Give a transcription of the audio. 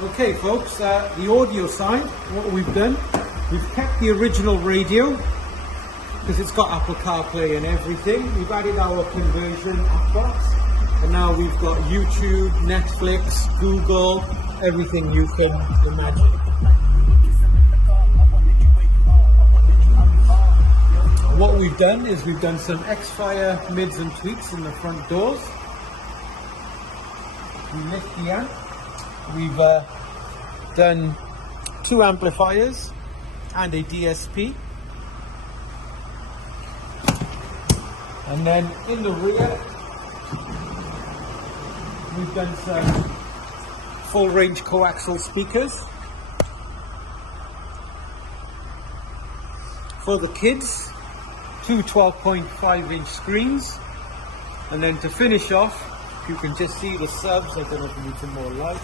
Okay folks, the audio side, what we've done, we've kept the original radio because it's got Apple CarPlay and everything. We've added our conversion app box, and now we've got YouTube, Netflix, Google, everything you can imagine. What we've done is we've done some XFIRE mids and tweaks in the front doors. We lift the amp. We've done 2 amplifiers and a DSP. And then in the rear, we've done some full range coaxial speakers. For the kids, 2 12.5-inch screens. And then to finish off, you can just see the subs. I don't know if you need some more light.